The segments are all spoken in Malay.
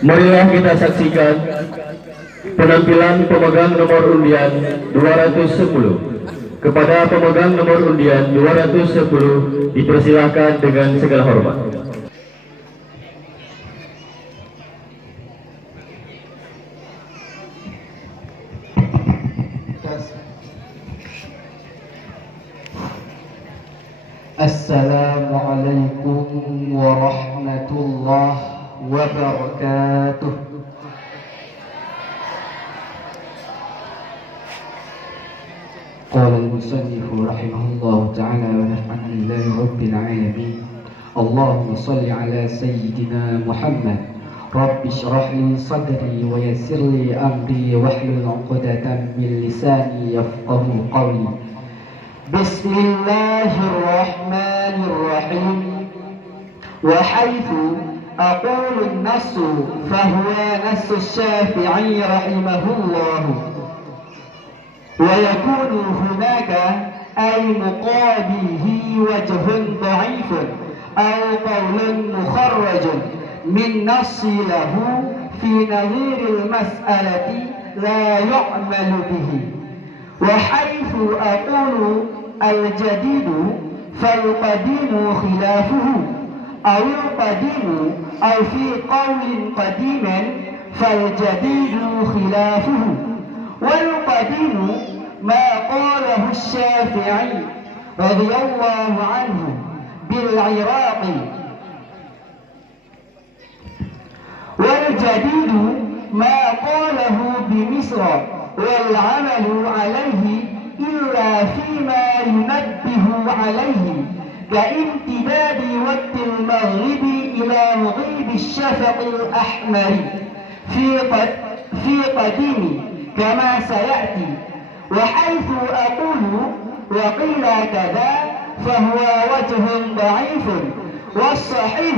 Marilah kita saksikan penampilan pemegang nomor undian 210. Kepada pemegang nomor undian 210 dipersilahkan dengan segala hormat. Assalamualaikum warahmatullahi wabarakatuh. Qala al-musannif rahimahullah ta'ala wa naf'ana billahi rabbil alamin. Allahumma salli ala sayyidina Muhammad. Rabbi shrah li sadri wa yassir li amri wahlul 'uqdatam min lisani yafqahu qawli. Bismillahirrahmanirrahim. Wa haitsu aqulu an-nass fa huwa nass asy-Syafi'i rahimahullah. Wa yakunu hunaka ay muqabihi wajhun dha'ifun aw qawlun mukharrajun min nass lahu fi nadhir al-mas'alati la yu'malu bihi. Wa haitsu aqulu الجديد فالقديم خلافه أو القديم أو في قول قديم فالجديد خلافه والقديم ما قاله الشافعي رضي الله عنه بالعراق والجديد ما قاله بمصر والعمل عليه إلا فيما ينبه عليه كامتداد وقت المغرب إلى مغيب الشفق الأحمر في قديم كما سيأتي. وحيث أقول وقيل كذا فهو وجه ضعيف والصحيح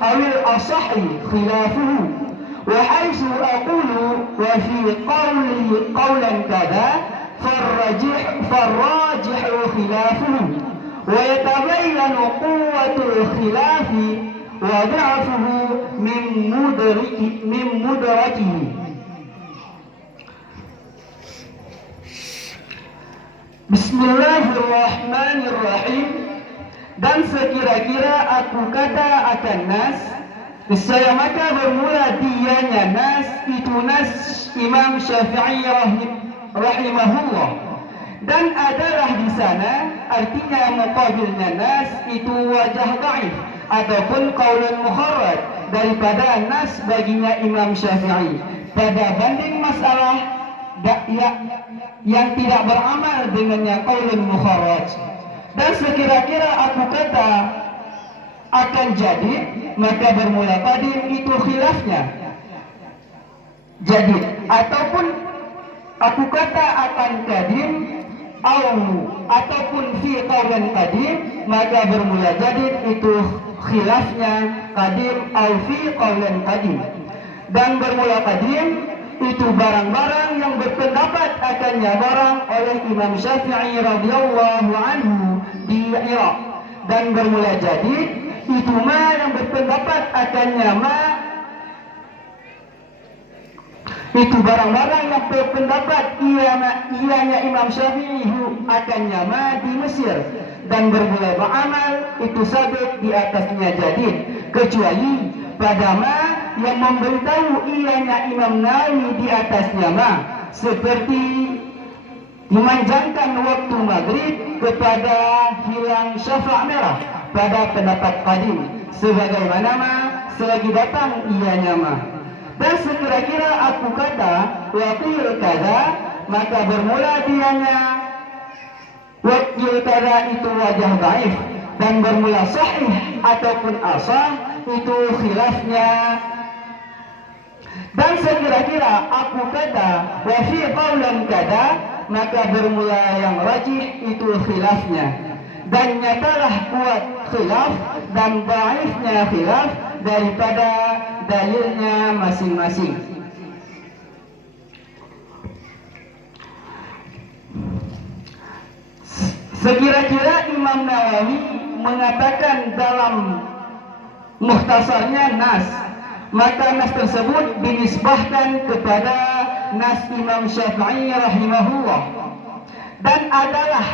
أو الأصح خلافه. وحيث أقول وفي قولا كذا فالراجح خلافه ويتبين قوة الخلاف وضعفه من مدركه. Bismillahirrahmanirrahim. Dan sekira-kira aku kata akan nas, niscaya maka bermula dianya nas, itu nas Imam Syafi'i rahimahullah, dan adalah di sana artinya muqabilnya nas itu wajah dhaif ataupun qaulun mukharraj daripada nas baginya Imam Syafi'i pada banding masalah yang tidak beramal dengannya qaulun mukharraj. Dan sekira-kira aku kata akan jadid, maka bermula qadim itu khilafnya jadid, ataupun aku kata akan qadim ataupun fi qaulan qadim, maka bermula jadid itu khilafnya qadim au fi qaulan qadim. Dan bermula qadim itu barang-barang yang berpendapat akannya barang oleh Imam Syafi'i radhiyallahu anhu di Irak. Dan bermula jadid itu ma yang berpendapat akannya ma itu barang-barang yang berpendapat ianya Imam Syafi'i akannya ma di Mesir. Dan bermula beramal itu sabit di atasnya jadid, kecuali pada ma yang memberitahu ianya Imam Nawawi di atasnya ma, seperti memanjangkan waktu maghrib kepada hilang syafaq merah pada pendapat qadim, sebagaimana ma selagi datang ianya ma. Dan sekira-kira aku kata waqil kada, maka bermula dianya waqil kada itu wajah dhaif, dan bermula sahih ataupun asah itu khilafnya. Dan sekira-kira aku kata wa fi qaulan kada, maka bermula yang rajih itu khilafnya. Dan nyatalah kuat khilaf dan dhaifnya khilaf daripada dalilnya masing-masing. Sekira-kira Imam Nawawi mengatakan dalam mukhtasarnya nas maka nas tersebut dinisbahkan kepada nas Imam Syafi'i rahimahullah, dan adalah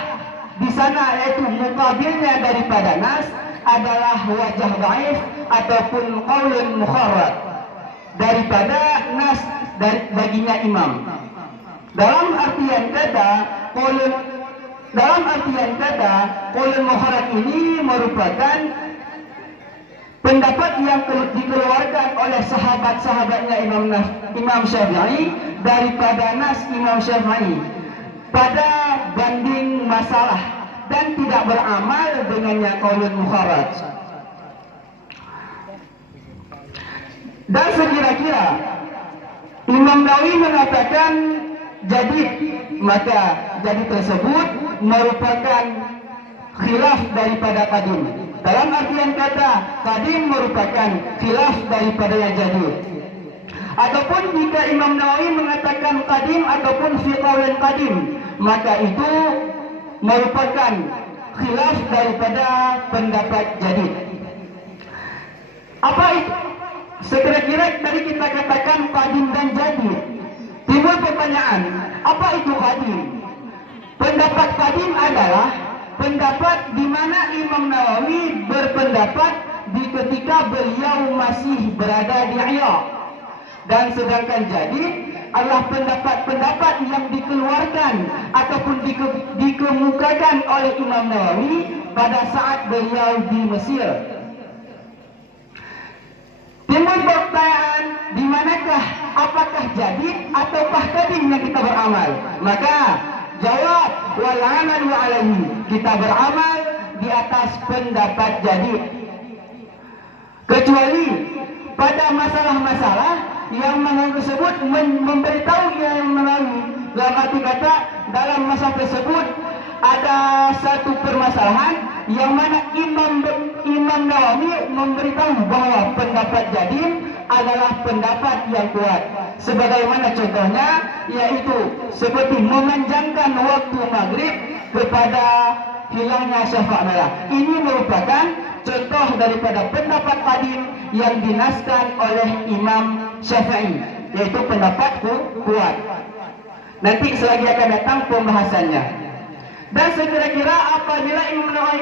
di sana yaitu mukabilnya daripada nas adalah wajah dhaif ataupun qaulun mukharraj daripada nas baginya imam. Dalam artian kata qaulun mukharraj ini merupakan pendapat yang dikeluarkan oleh sahabat-sahabatnya Imam Syafi'i daripada nas Imam Syafi'i pada banding masalah dan tidak beramal dengannya qaulun mukharraj. Dan sekira-kira Imam Nawawi mengatakan jadid, maka jadid tersebut merupakan khilaf daripada qadim. Dalam artian kata, qadim merupakan khilaf daripada yang jadid. Ataupun jika Imam Nawawi mengatakan qadim ataupun fi qaulin qadim, maka itu merupakan khilaf daripada pendapat jadid. Apa itu? Sekira-kira tadi kita katakan qadim dan jadid. Timbul pertanyaan, apa itu qadim? Pendapat qadim adalah pendapat di mana Imam Nawawi berpendapat di ketika beliau masih berada di Iraq. Dan sedangkan jadid adalah pendapat-pendapat yang dikeluarkan ataupun dikemukakan oleh Imam Nawawi pada saat beliau di Mesir. Timbul pertanyaan, di manakah, apakah jadid ataukah qadim yang kita beramal? Maka jawab, wal amalu alaihi, kita beramal di atas pendapat jadid. Kecuali pada masalah-masalah yang mana tersebut memberitahu yang melalui, dalam arti kata dalam masalah tersebut ada satu permasalahan yang mana Imam Nawawi memberitahu bahwa pendapat jadid adalah pendapat yang kuat. Sebagaimana contohnya yaitu seperti memanjangkan waktu maghrib kepada hilangnya syafaq merah. Ini merupakan contoh daripada pendapat qadim yang dinaskan oleh Imam Syafi'i, yaitu pendapat kuat. Nanti selagi akan datang pembahasannya. Dan sekira-kira apabila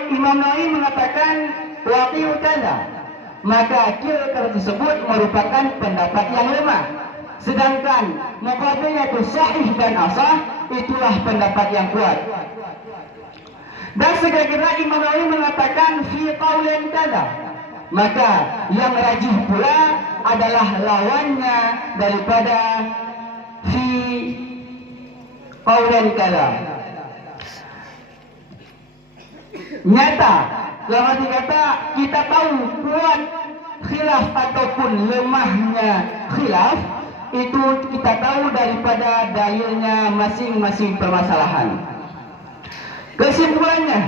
Imam Nawawi mengatakan waqi'u kaza, maka kira tersebut merupakan pendapat yang lemah. Sedangkan muqabilnya itu sahih dan asah, itulah pendapat yang kuat. Dan sekira-kira Imam Nawawi mengatakan fi qaulin kaza, maka yang rajih pula adalah lawannya daripada fi qaulin kaza. Nyata, dalam arti kata kita tahu kuat khilaf ataupun lemahnya khilaf itu kita tahu daripada dalilnya masing-masing permasalahan. Kesimpulannya,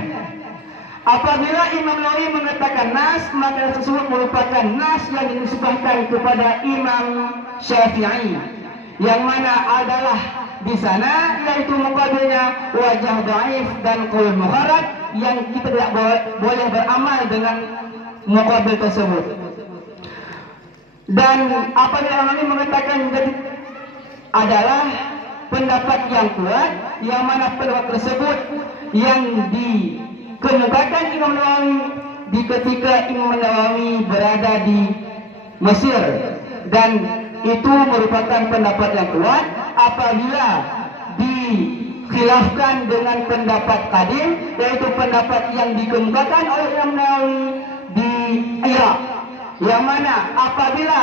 apabila Imam Nawawi mengatakan nas, maka tersebut merupakan nas yang dinisbahkan kepada Imam Syafi'i, yang mana adalah di sana yaitu muqabilnya wajah dhaif dan qaul mukharraj, yang kita tidak boleh beramal dengan muqabil tersebut. Dan apabila Imam Nawawi mengatakan jadi adalah pendapat yang kuat, yang mana pendapat tersebut yang dikemukakan Imam Nawawi di ketika Imam Nawawi berada di Mesir, dan itu merupakan pendapat yang kuat apabila dikhilafkan dengan pendapat qadim, yaitu pendapat yang dikemukakan oleh Imam Nawawi di Iraq, yang mana apabila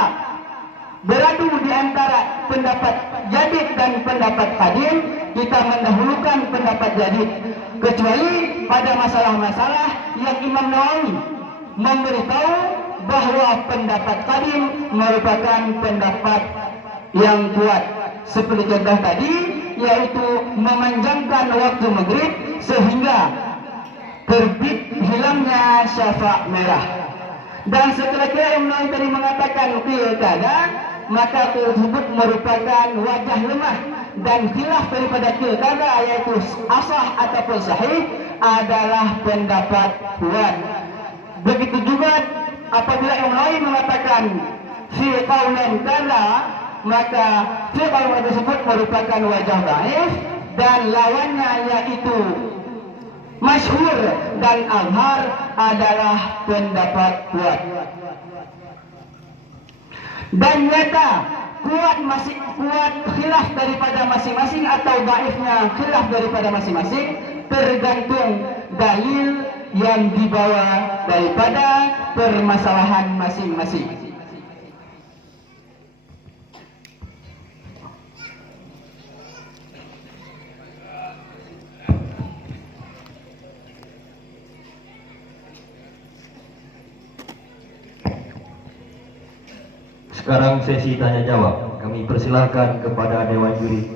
beradu di antara pendapat jadid dan pendapat qadim, kita mendahulukan pendapat jadid, kecuali pada masalah-masalah yang Imam Nawawi memberitahu bahwa pendapat qadim merupakan pendapat yang kuat. Seperti contoh tadi, yaitu memanjangkan waktu maghrib sehingga terbit hilangnya syafaq merah. Dan setelah Imam Nawawi tadi mengatakan qilqada, maka tersebut merupakan wajah lemah, dan khilaf daripada qilqada yaitu asah ataupun sahih adalah pendapat kuat. Begitu juga apabila Imam Nawawi mengatakan fi qawlan kala, maka fi qawlan tersebut merupakan wajah dhaif, dan lawannya yaitu masyhur dan azhar adalah pendapat kuat. Dan nyata kuat khilaf daripada masing-masing atau dhaifnya khilaf daripada masing-masing tergantung dalil yang dibawa daripada permasalahan masing-masing. Sekarang sesi tanya jawab. Kami persilahkan kepada Dewan Juri.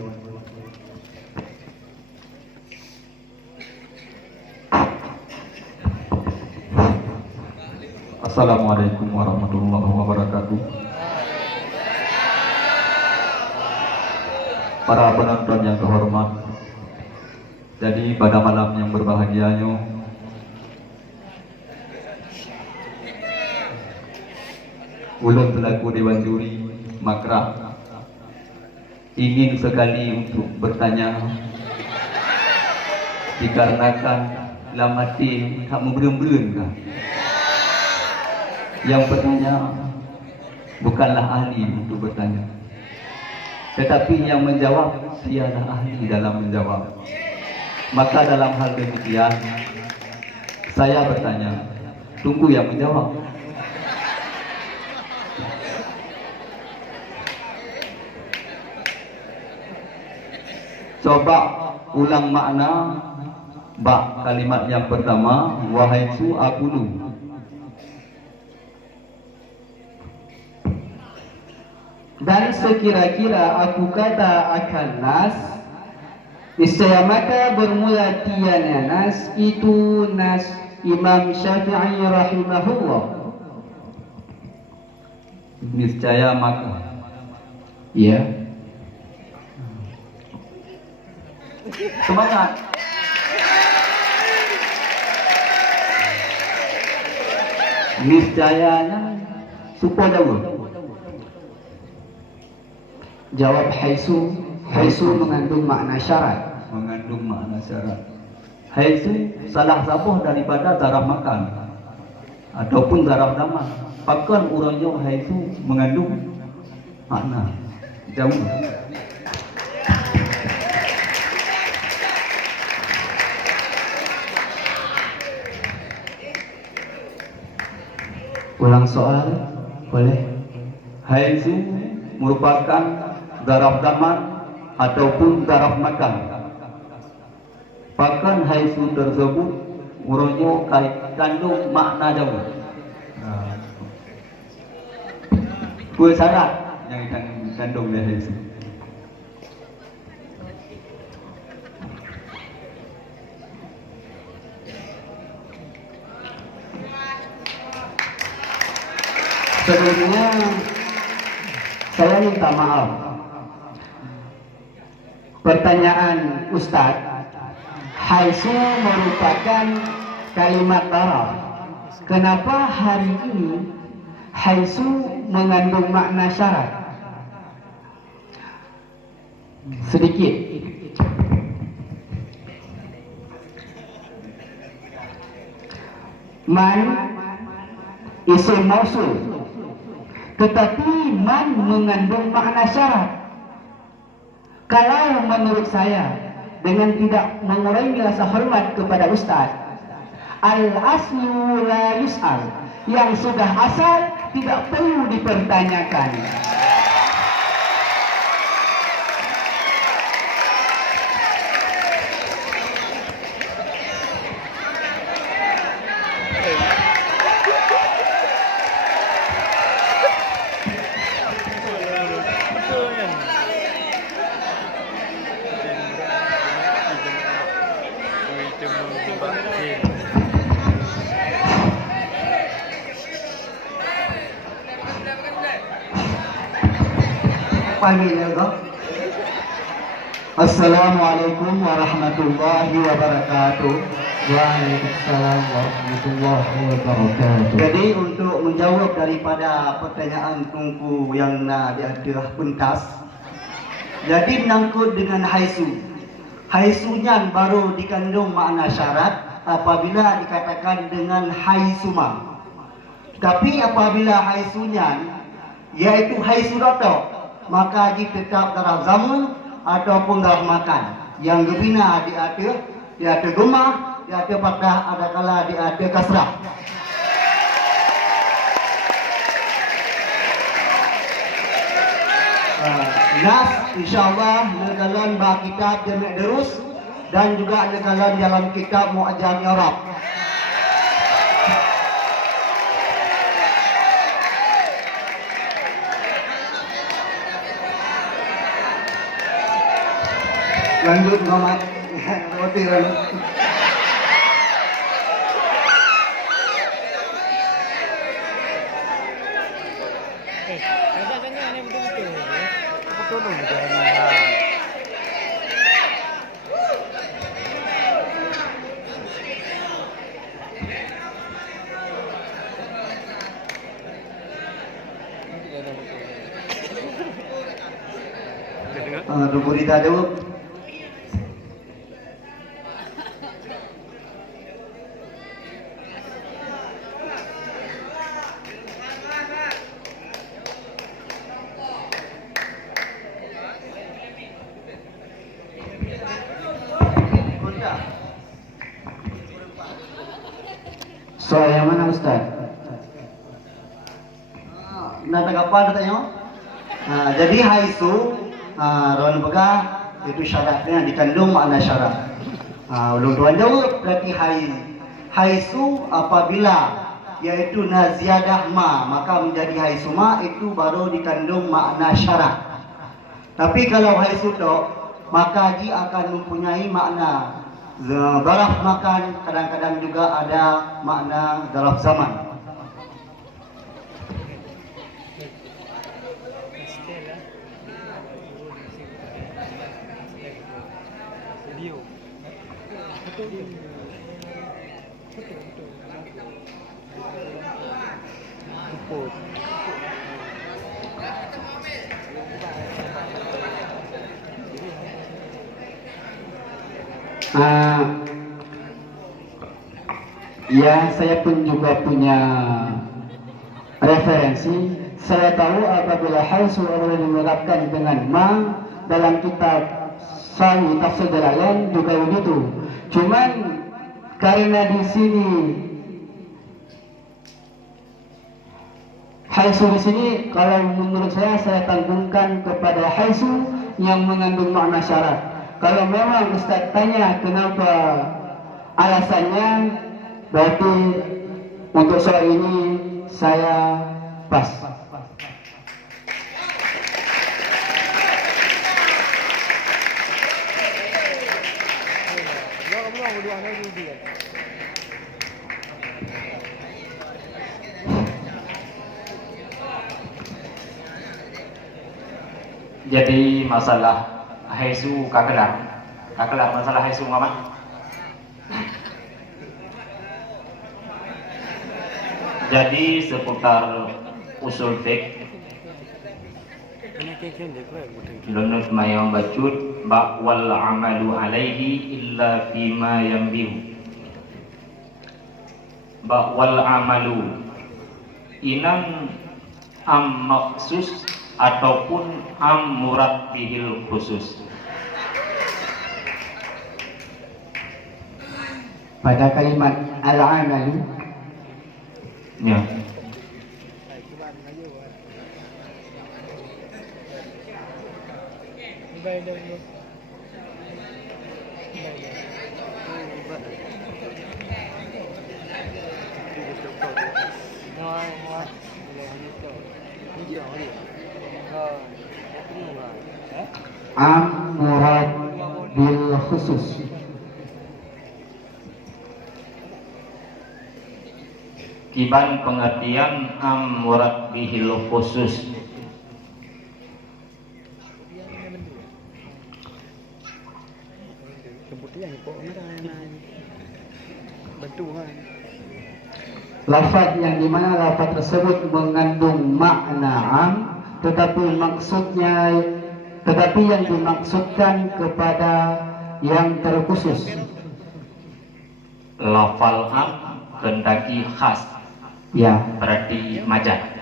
Assalamualaikum warahmatullahi wabarakatuh. Para penonton yang terhormat, jadi pada malam yang berbahagianya ulun selaku Dewan Juri Makrab ingin sekali untuk bertanya, dikarenakan lamati kamu belum kah? Yang bertanya bukanlah ahli untuk bertanya, tetapi yang menjawab dialah ahli dalam menjawab. Maka dalam hal demikian saya bertanya, tunggu yang menjawab. Coba ulang makna bak kalimat yang pertama, wahai su akulu. Dan sekira-kira aku kata akan nas, niscaya maka bermula tiada nas, itu nas Imam Syafi'i rahimahullah. Niscaya maka, ya, semangat. Niscayanya supaya jawab haisu. Haisu mengandung makna syarat. Mengandung makna syarat. Haisu salah satu daripada zaraf makan ataupun zaraf zaman. Pakan urangnya haisu mengandung makna jauh. Ulang soal, boleh? Haisu merupakan zaraf zaman ataupun zaraf makan. Pakan haisu tersebut urangnya kandung makna jauh. Dua syarat yang kandung dari haisu. Sebelumnya saya minta maaf. Pertanyaan Ustadz, haisu merupakan kalimat taraf. Kenapa hari ini haisu mengandung makna syarat? Sedikit. Man isim mausul, tetapi man mengandung makna syarat. Kalau menurut saya, dengan tidak mengurangi rasa hormat kepada Ustaz, al-aslu la yus'al, yang sudah asal tidak perlu dipertanyakan. Panggilnya kok. Assalamualaikum warahmatullahi wabarakatuh. Waalaikumsalam warahmatullahi wabarakatuh. Jadi untuk menjawab daripada pertanyaan tungku yang nak diadah pentas, jadi menangkut dengan haisu. Haisunya baru dikandung makna syarat apabila dikatakan dengan haisuma. Tapi apabila haisunya yaitu haisu dotok, maka dia tetap darah zaman ataupun darah makan. Yang gebina dia ada gemah, dia ada patah, ada kala dia ada kasrah. Nas insyaallah negalan bah kitab Jami' Darus dan juga negalan dalam kitab Mu'jam Arab. Lanjut Muhammad. Roti lalu. Duburita dulu. Soal yang mana Ustaz? Nak apa tanya? Jadi haisu Ron Begah itu syaratnya dikandung makna syarat. Ulun tuan jawab berarti haisu apabila yaitu naziyadah ma maka menjadi haisuma itu baru dikandung makna syarat. Tapi kalau haisu tok maka dia akan mempunyai makna zaraf makan, kadang-kadang juga ada makna zaraf zaman. Ya, saya pun juga punya referensi. Saya tahu apabila haisu adalah diterapkan dengan ma dalam kitab Sawi Tafsir Jalalain juga begitu. Cuman karena di sini haisu di sini kalau menurut saya tanggungkan kepada haisu yang mengandung makna syarat. Kalau memang Ustaz tanya kenapa alasannya, berarti untuk soal ini saya pas. Jadi masalah haisu kakelar masalah haisu apa? Jadi seputar usul fiqh lunut mayang bacut wal amalu alaihi illa fima yambihu wal amalu inang am maksus ataupun am murad bihil khusus. Pada kalimat al-amalu Ya. am murad bil khusus. Kiban pengertian am murad bihil khusus. Lafaz yang dimana lafaz tersebut mengandung makna am, tetapi yang dimaksudkan kepada yang terkhusus. Lafal am kendaki khas, Ya, berarti majaz.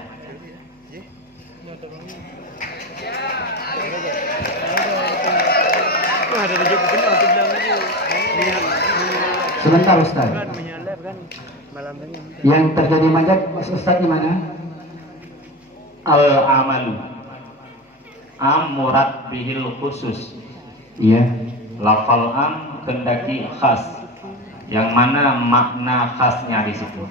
sebentar Ustaz. Yang terjadi majaz Ustaz di mana? Al amalu am murad bihil khusus. Iya. Lafal am kendaki khas, yang mana makna khasnya di situ.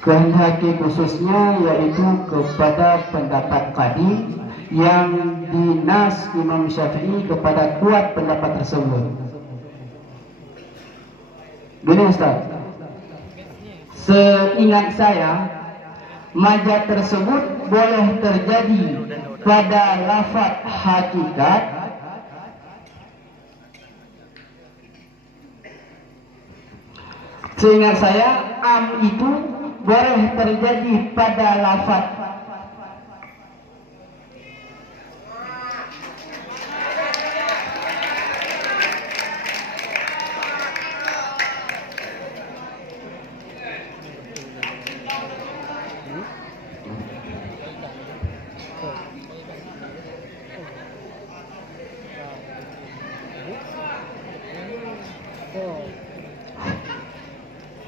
Kehendaki khususnya yaitu kepada pendapat qadim yang dinas Imam Syafi'i kepada kuat pendapat tersebut. Gini Ustaz, seingat saya majaz tersebut boleh terjadi pada lafaz hakikat Seingat saya am itu boleh terjadi pada lafaz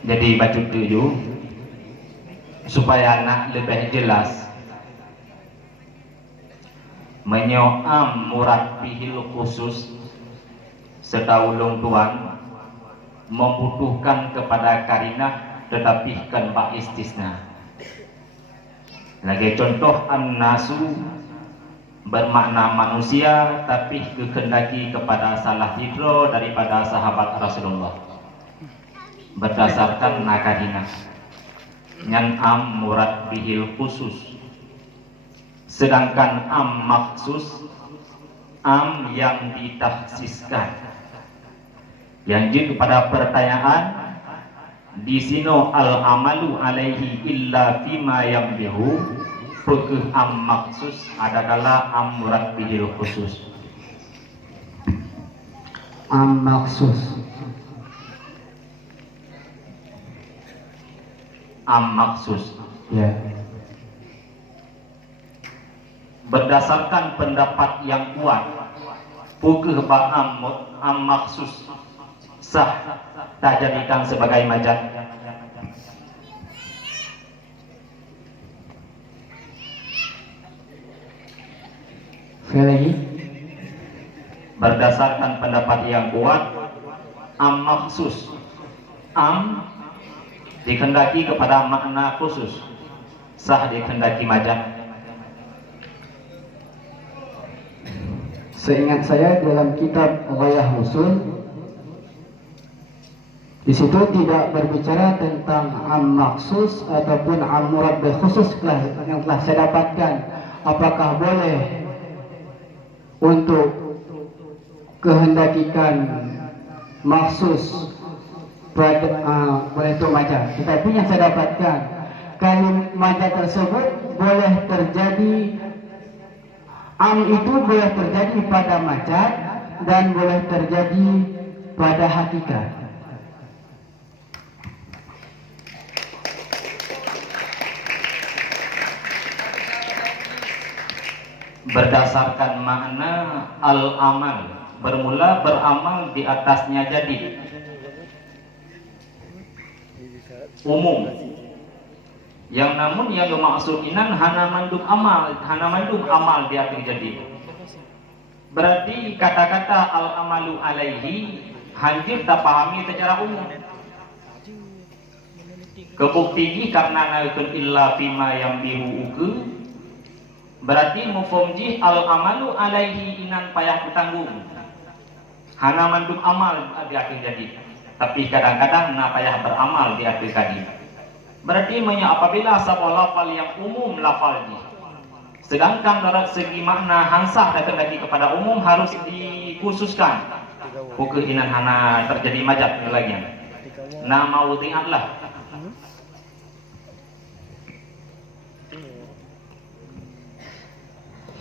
Jadi baca dulu supaya anak lebih jelas. Menyoam murad bihil khusus sedahulung tuan membutuhkan kepada karinah tetapi kan bak istisna. Lagi contoh an-nasu bermakna manusia tapi dikehendaki kepada salah hidro daripada sahabat Rasulullah berdasarkan nakadina nyan am murad bihil khusus, sedangkan am maksus am yang ditaksiskan. Yang jadi kepada pertanyaan di sino al amalu alaihi illa fima yang bihu pekeh am maksus adalah am murad bihil khusus. am maksus. Am maksus Ya. berdasarkan pendapat yang kuat pukul am maksus sah tak jadikan sebagai majaz. Sekali lagi. Berdasarkan pendapat yang kuat am maksus am dikehendaki kepada makna khusus sah dikehendaki majaz. Seingat saya dalam kitab Ghayah Usul di situ tidak berbicara tentang am maksus ataupun am murad bil khusus yang telah saya dapatkan. Apakah boleh untuk kehendakikan maksus pada boleh itu majaz. Tetapi yang saya dapatkan kalau majaz tersebut boleh terjadi, am itu boleh terjadi pada majaz dan boleh terjadi pada hakikat. Berdasarkan makna al-amal bermula beramal di atasnya jadi umum, yang namun yang dimaksudinan hana mandum amal di atas jadi. Berarti kata-kata al-amalu alaihi hancur tak pahami secara umum. Kebukti karena naikun illa fima yang bihu berarti mufumji al-amalu alaihi inan payah bertanggung hana mandum amal di akhir jadi, tapi kadang-kadang na payah beramal di akhir tadi. Berarti apabila sebuah lafal yang umum lafalnya, sedangkan dari segi makna hansah dan lagi kepada umum harus dikhususkan. Bukinan hana terjadi majat lagi. Nama wudi'atlah.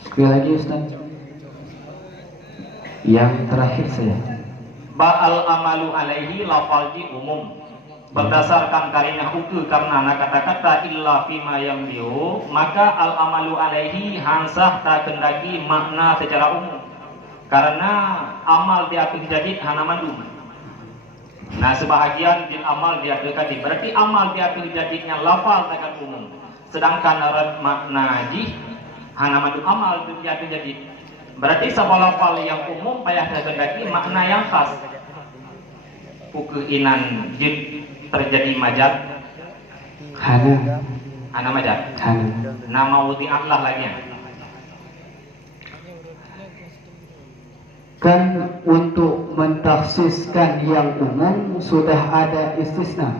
Sekali lagi Ustaz. Yang terakhir saya. Ba'al amalu alaihi lafalji umum. Berdasarkan karinah uku karena kata-kata illa fima yang biu, maka al amalu alaihi hansah tak kendaki makna secara umum. Karena amal diatur jadi hana mandum. Nah sebahagian jin amal diatur jadi, berarti amal diatur jadinya lafal dengan umum. Sedangkan arat makna ji hana mandum amal diatur jadi. Berarti sebuah lafal yang umum payah terkendaki makna yang khas. Pukuinan jin terjadi majat hana majat nama wudi'atlah lagi kan untuk mentaksiskan yang umum sudah ada istisna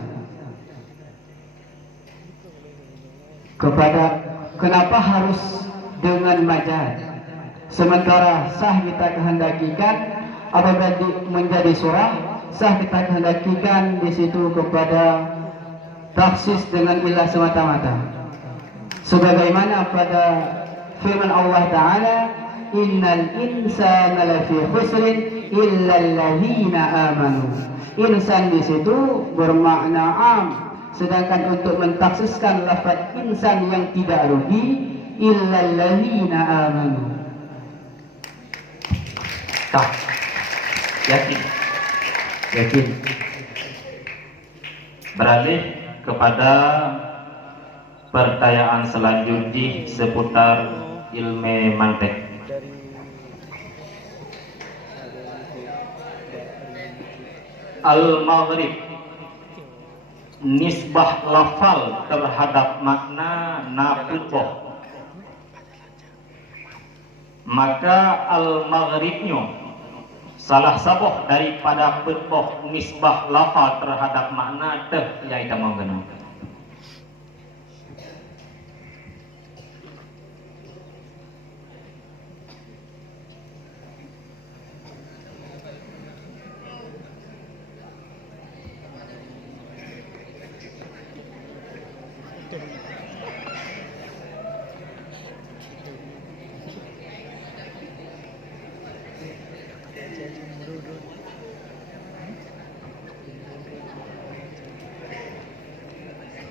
kepada kenapa harus dengan majaz sementara sah kita kehendakikan apabila menjadi surah sah kita kehendakikan di situ kepada taksis dengan ilah semata-mata sebagaimana pada firman Allah Ta'ala innal insana lafi khusrin illa allazina amanu. Insan di situ bermakna am sedangkan untuk mentaksiskan lafaz insan yang tidak rugi illa allazina amanu. Tak yakin beralih kepada pertanyaan selanjutnya seputar ilmu mantek. Al-Maghrib nisbah lafal terhadap makna nafiqah, maka al-maghribnya salah sabuh daripada petboh nisbah lafal terhadap makna teh yang kita mau kenal.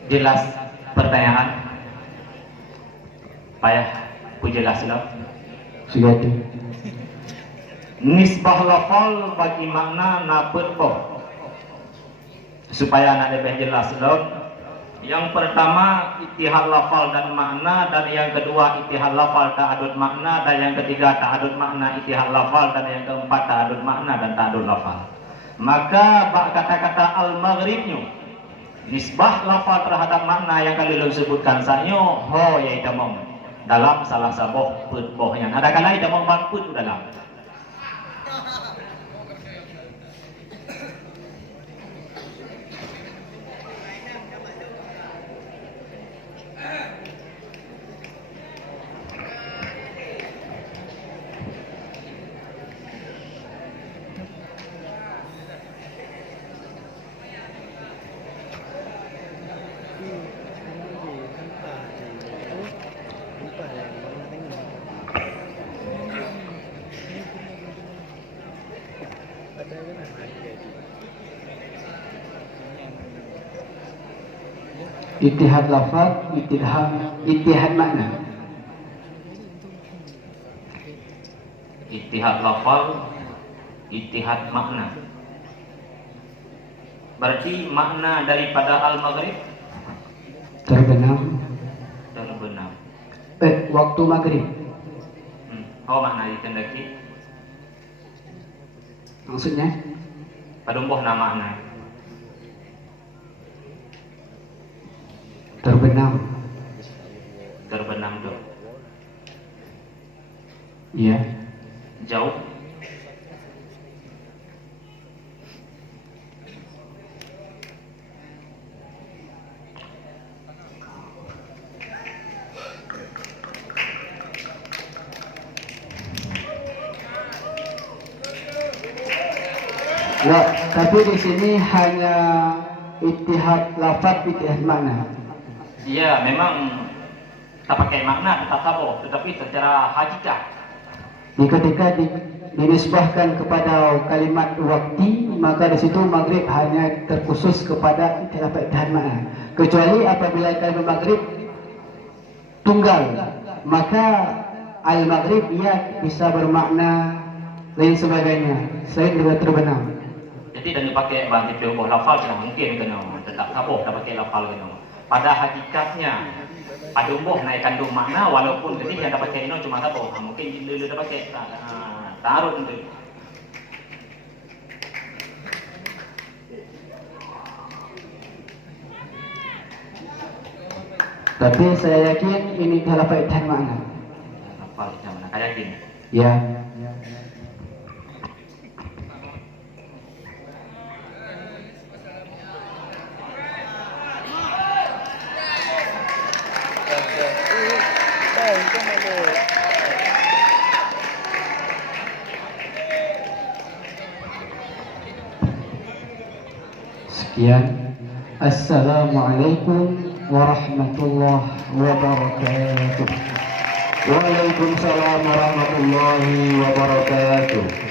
Jelas pertanyaan? Payah ku jelas lah. Sudah itu. Nisbah lafal bagi makna napetboh. Supaya anda lebih jelas lah. Yang pertama ittihad lafal dan makna, dan yang kedua ittihad lafal ta'adud makna, dan yang ketiga ta'adud makna ittihad lafal, dan yang keempat ta'adud makna dan ta'adud lafal. Maka kata-kata al-maghribnya nisbah lafal terhadap makna yang kali lu sebutkan sanyo ho ya ita mong dalam salah saboh petbohnya ada kala ita mong bangput dalam Ittihad lafaz, ittihad makna. ittihad lafal, ittihad makna. Berarti makna daripada al-maghrib Terbenam. Waktu maghrib. Oh makna ditendaki. Maksudnya? Padumbuh nama makna. Terbenam do. Iya. Jauh. Ya, tapi di sini hanya ittihad lafaz, ittihad makna. Iya, memang tak pakai makna tetap taboh, tetapi secara hakikat. Ketika dinisbahkan kepada kalimat waktu, maka di situ maghrib hanya terkhusus kepada ittihad makna. Kecuali apabila kalimat maghrib tunggal, maka al-maghrib ia bisa bermakna lain sebagainya selain juga terbenam. Jadi dan dipakai bang tipe lafal yang mungkin kena tetap taboh, tak pakai lafal kena. Pada hakikatnya pada umboh naik kandung makna walaupun jadi yang dapat pakai ini cuma taboh, mungkin dulu dapat pakai taruh itu. Tapi saya yakin ini adalah ittihad makna. Lafal yang mana kayak gini. Ya. Sekian. Assalamualaikum warahmatullahi wabarakatuh. Waalaikumsalam warahmatullahi wabarakatuh.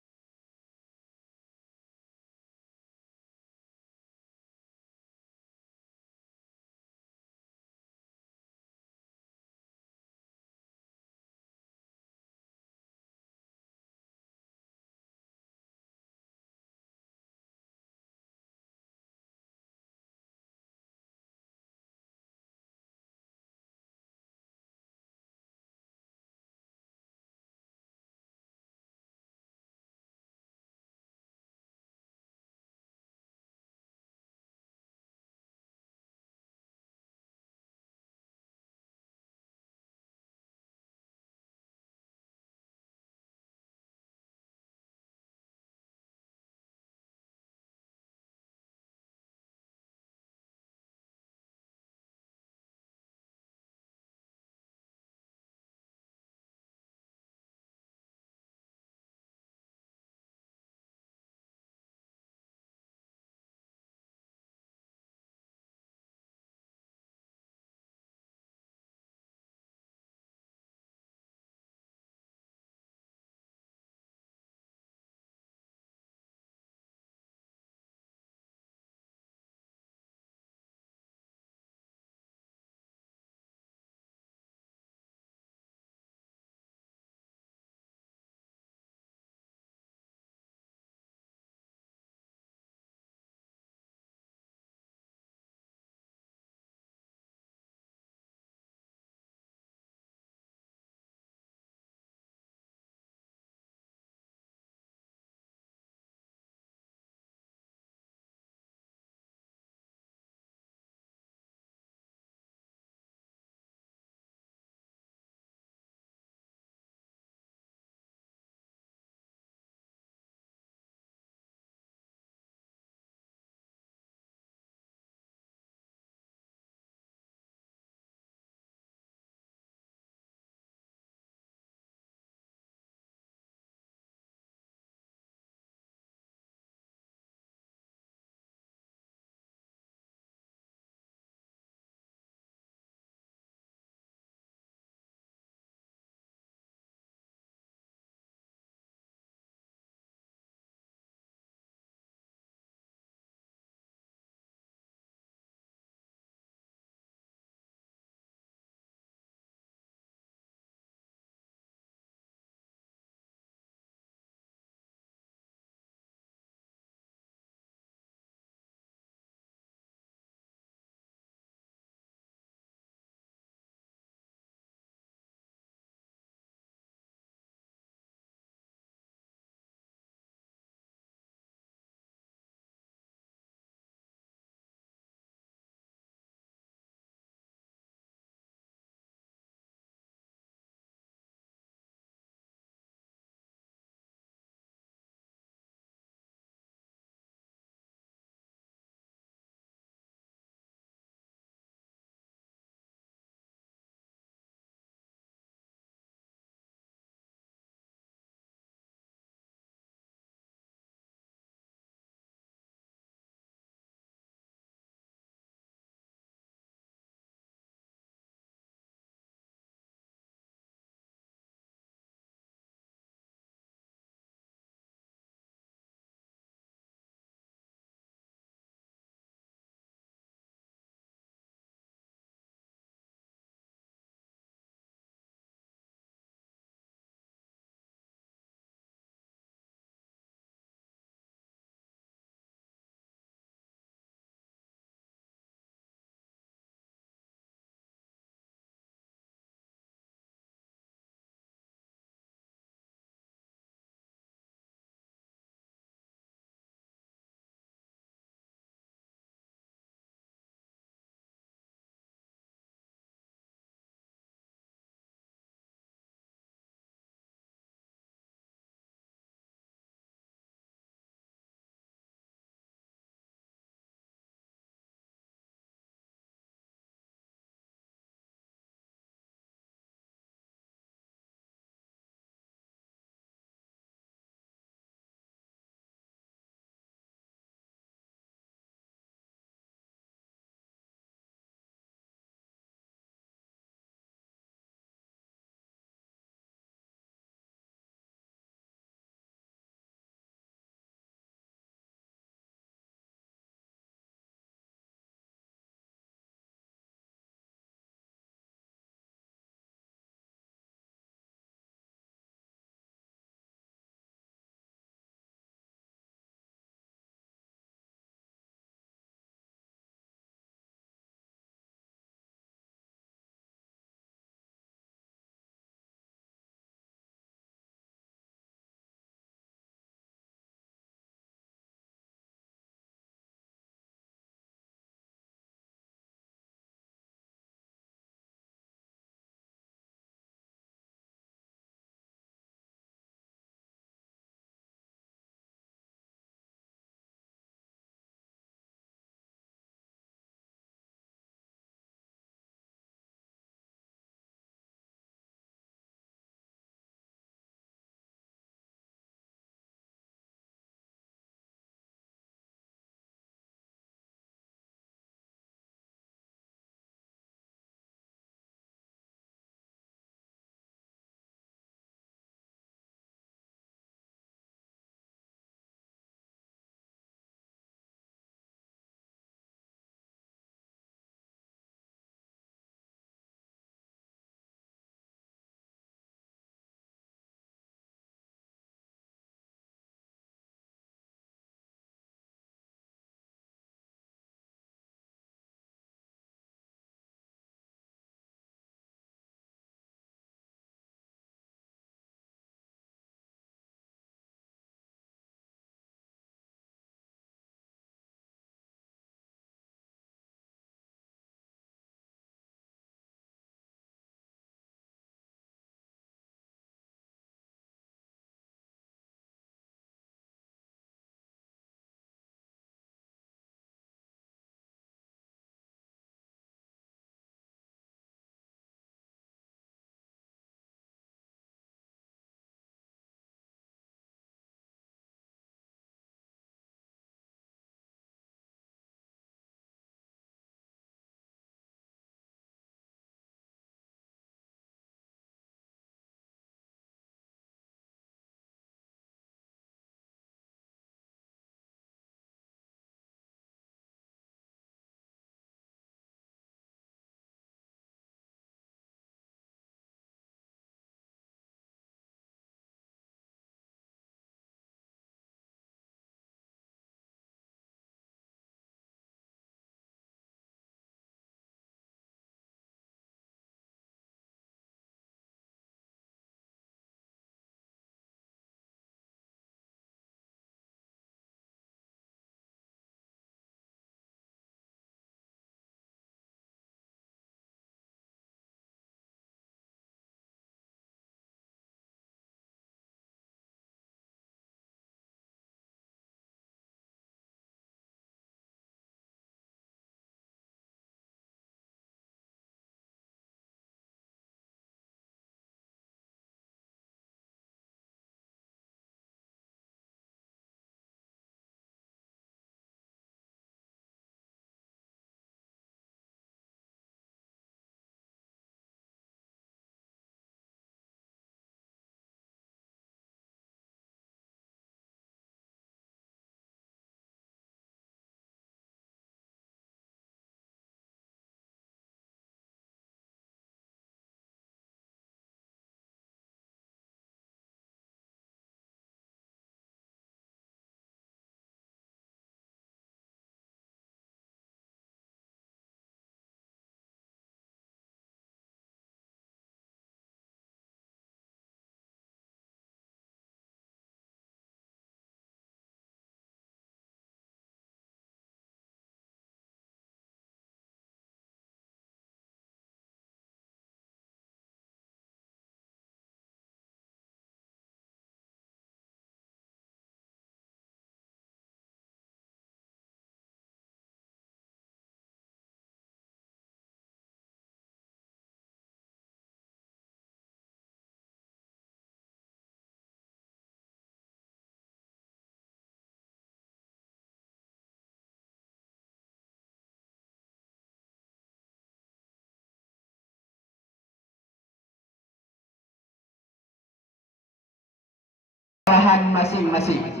bahan masing-masing.